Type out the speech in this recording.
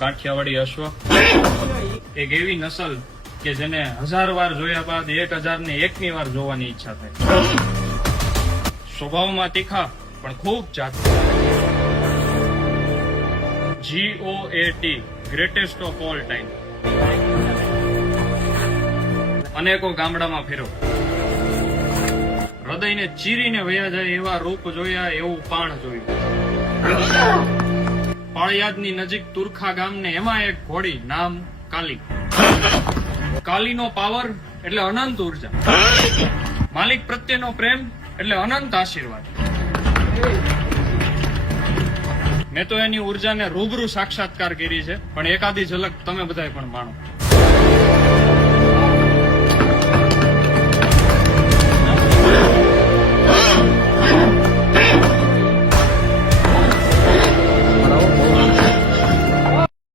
કાઠિયાવાડી અશ્વ એક એવી નસલ કે જેને 1000 વાર જોયા બાદ 1001ની વાર જોવાની ઈચ્છા થાય. સ્વભાવમાં તીખા પણ ખૂબ જાત. GOAT greatest of all time. અનેકો ગામડામાં ફેરો, હૃદયને ચીરીને વયા જાય એવા રૂપ જોયા, એવું પાણ જોયું. પાળિયાદની નજીક તુરખા ગામને એમાં એક ઘોડી, નામ કાલી. કાલીનો પાવર એટલે અનંત ઉર્જા, માલિક પ્રત્યેનો પ્રેમ એટલે અનંત આશીર્વાદ. મેં તો એની ઉર્જાને રૂબરૂ સાક્ષાત્કાર કરી છે, પણ એકાદી ઝલક તમે બધાય પણ માણો.